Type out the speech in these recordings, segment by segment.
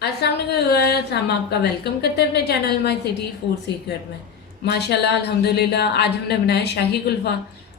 अस्सलाम वालेकुम व्यूअर्स, हम आपका वेलकम करते हैं अपने channel my city food secret में। माशाल्लाह अल्हम्दुलिल्लाह आज हमने बनाया शाही कुल्फ़ा।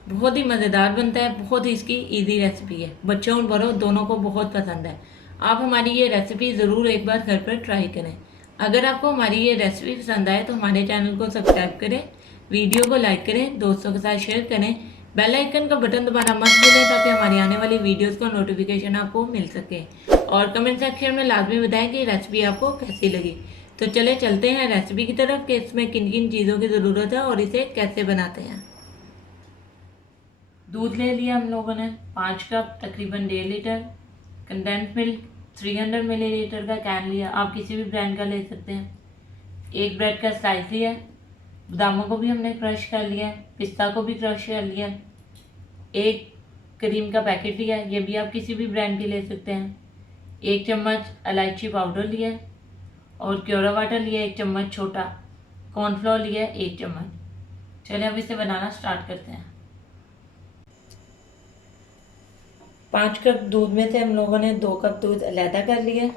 बहुत ही मज़ेदार बनता है, बहुत ही इसकी इजी रेसिपी है, बच्चों और बड़ों दोनों को बहुत पसंद है। आप हमारी ये रेसिपी ज़रूर एक बार घर पर ट्राई करें। अगर आपको हमारी ये रेसिपी पसंद आए तो हमारे चैनल को सब्सक्राइब करें, वीडियो को लाइक करें, दोस्तों के साथ शेयर करें, बेल आइकन का बटन दबाना मत भूलें ताकि हमारी आने वाली वीडियोस का नोटिफिकेशन आपको मिल सके। और कमेंट सेक्शन में लाजमी बताएं कि रेसिपी आपको कैसी लगी। तो चले चलते हैं रेसिपी की तरफ कि इसमें किन किन चीज़ों की ज़रूरत है और इसे कैसे बनाते हैं। दूध ले लिया हम लोगों ने 5 कप, तकरीबन 1.5 लीटर। कंडेंस मिल्क 300 मिलीलीटर का कैन लिया, आप किसी भी ब्रांड का ले सकते हैं। एक ब्रेड का स्लाइस लिया। बादामों को भी हमने क्रश कर लिया, पिस्ता को भी क्रश कर लिया। एक क्रीम का पैकेट लिया, ये भी आप किसी भी ब्रांड की ले सकते हैं। 1 चम्मच इलायची पाउडर लिया और क्योरा वाटर लिया 1 चम्मच छोटा। कॉर्नफ्लोर लिया 1 चम्मच। चलिए अब इसे बनाना स्टार्ट करते हैं। 5 कप दूध में से हम लोगों ने 2 कप दूध अलहदा कर लिया।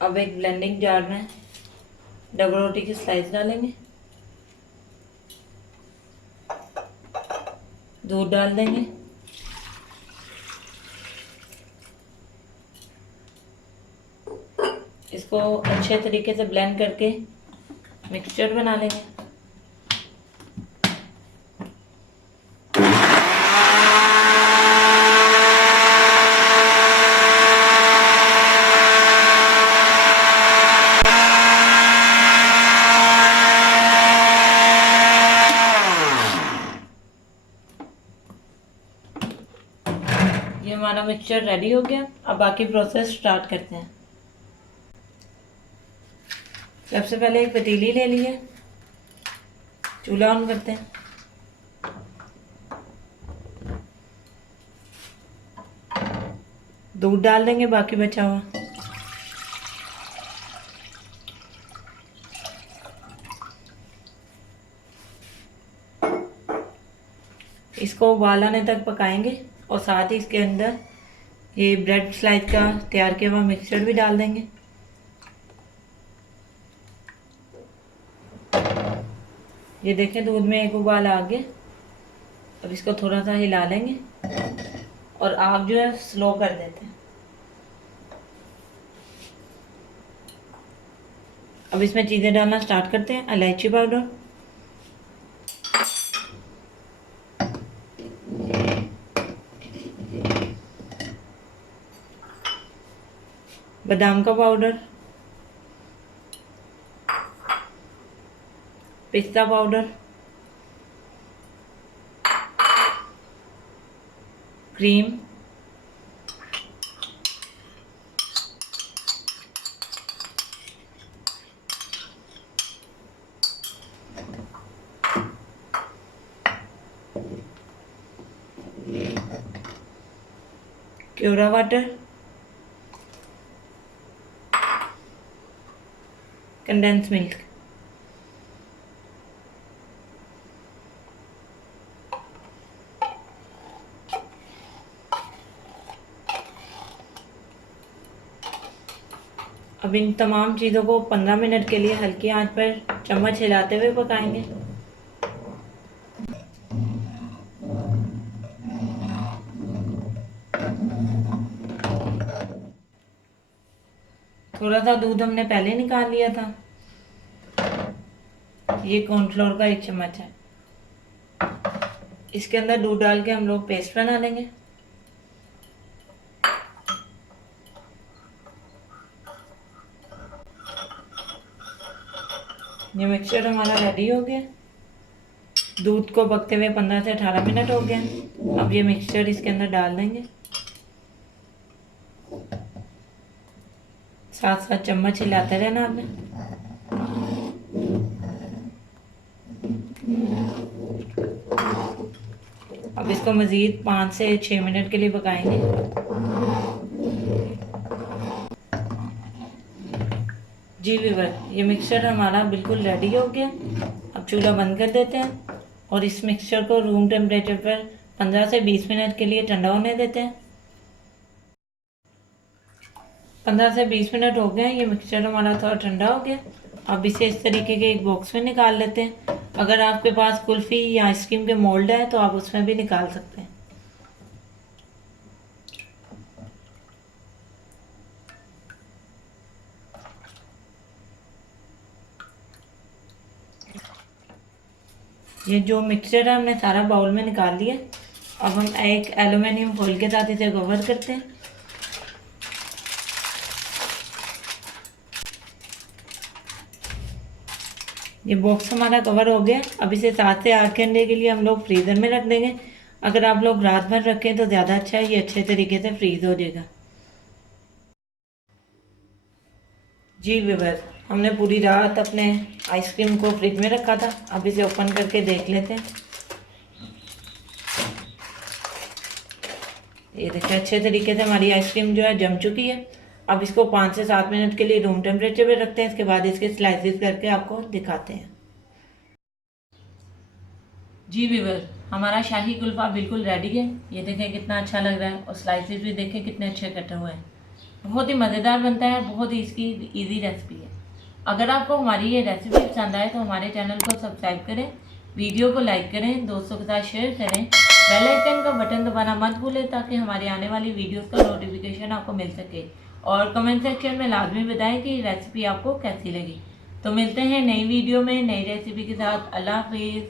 अब एक ब्लेंडिंग जार में डबल रोटी की स्लाइस डालेंगे, दूध डाल देंगे, इसको अच्छे तरीके से ब्लेंड करके मिक्सचर बना लेंगे। ये हमारा मिक्सचर रेडी हो गया। अब बाकी प्रोसेस स्टार्ट करते हैं। सबसे पहले एक पतीली ले ली है, चूल्हा ऑन करते हैं। दूध डाल देंगे बाकी बचा हुआ। इसको उबाल आने तक पकाएंगे और साथ ही इसके अंदर ये ब्रेड स्लाइस का तैयार किया हुआ मिक्सचर भी डाल देंगे। ये देखें दूध में एक उबाल आ गया। अब इसको थोड़ा सा हिला लेंगे और आग जो है स्लो कर देते हैं। अब इसमें चीज़ें डालना स्टार्ट करते हैं। इलायची पाउडर, बादाम का पाउडर, पिस्ता powder, cream, Quora water, condense milk. अब इन तमाम चीज़ों को 15 मिनट के लिए हल्की आंच पर चम्मच हिलाते हुए पकाएंगे। थोड़ा सा दूध हमने पहले निकाल लिया था। ये कॉर्नफ्लोर का 1 चम्मच है। इसके अंदर दूध डाल के हम लोग पेस्ट बना लेंगे। ये मिक्सचर हमारा रेडी हो गया। दूध को पकते हुए 15 से 18 मिनट हो गए। अब ये मिक्सचर इसके अंदर डाल देंगे, साथ साथ चम्मच हिलाते रहना आपने। अब इसको मज़ीद 5 से 6 मिनट के लिए पकाएंगे। जी वीवर, ये मिक्सचर हमारा बिल्कुल रेडी हो गया। अब चूल्हा बंद कर देते हैं और इस मिक्सचर को रूम टेम्परेचर पर 15 से 20 मिनट के लिए ठंडा होने देते हैं। 15 से 20 मिनट हो गए हैं। ये मिक्सचर हमारा थोड़ा ठंडा हो गया। अब इसे इस तरीके के एक बॉक्स में निकाल लेते हैं। अगर आपके पास कुल्फ़ी या आइसक्रीम के मोल्ड है तो आप उसमें भी निकाल सकते हैं। ये जो मिक्सचर है हमने सारा बाउल में निकाल लिया। अब हम एक एल्युमिनियम फॉइल के साथ इसे कवर करते हैं। ये बॉक्स हमारा कवर हो गया। अब इसे 7 से 8 घंटे के लिए हम लोग फ्रीज़र में रख देंगे। अगर आप लोग रात भर रखें तो ज़्यादा अच्छा है, ये अच्छे तरीके से फ्रीज़ हो जाएगा। जी व्यूअर्स, हमने पूरी रात अपने आइसक्रीम को फ्रिज में रखा था। अब इसे ओपन करके देख लेते हैं। ये देखिए अच्छे तरीके से हमारी आइसक्रीम जो है जम चुकी है। अब इसको 5 से 7 मिनट के लिए रूम टेम्परेचर पे रखते हैं। इसके बाद इसके स्लाइसेस करके आपको दिखाते हैं। जी व्यूअर्स, हमारा शाही कुल्फ़ा बिल्कुल रेडी है। ये देखें कितना अच्छा लग रहा है और स्लाइसेस भी देखें कितने अच्छे कटे हुए हैं। बहुत ही मज़ेदार बनता है, बहुत ही इसकी ईजी रेसिपी है। अगर आपको हमारी ये रेसिपी पसंद आए तो हमारे चैनल को सब्सक्राइब करें, वीडियो को लाइक करें, दोस्तों के साथ शेयर करें, बेल आइकन का बटन दबाना मत भूलें ताकि हमारी आने वाली वीडियोस का नोटिफिकेशन आपको मिल सके। और कमेंट सेक्शन में लाजमी बताएं कि रेसिपी आपको कैसी लगी। तो मिलते हैं नई वीडियो में नई रेसिपी के साथ। अल्लाह हाफिज़।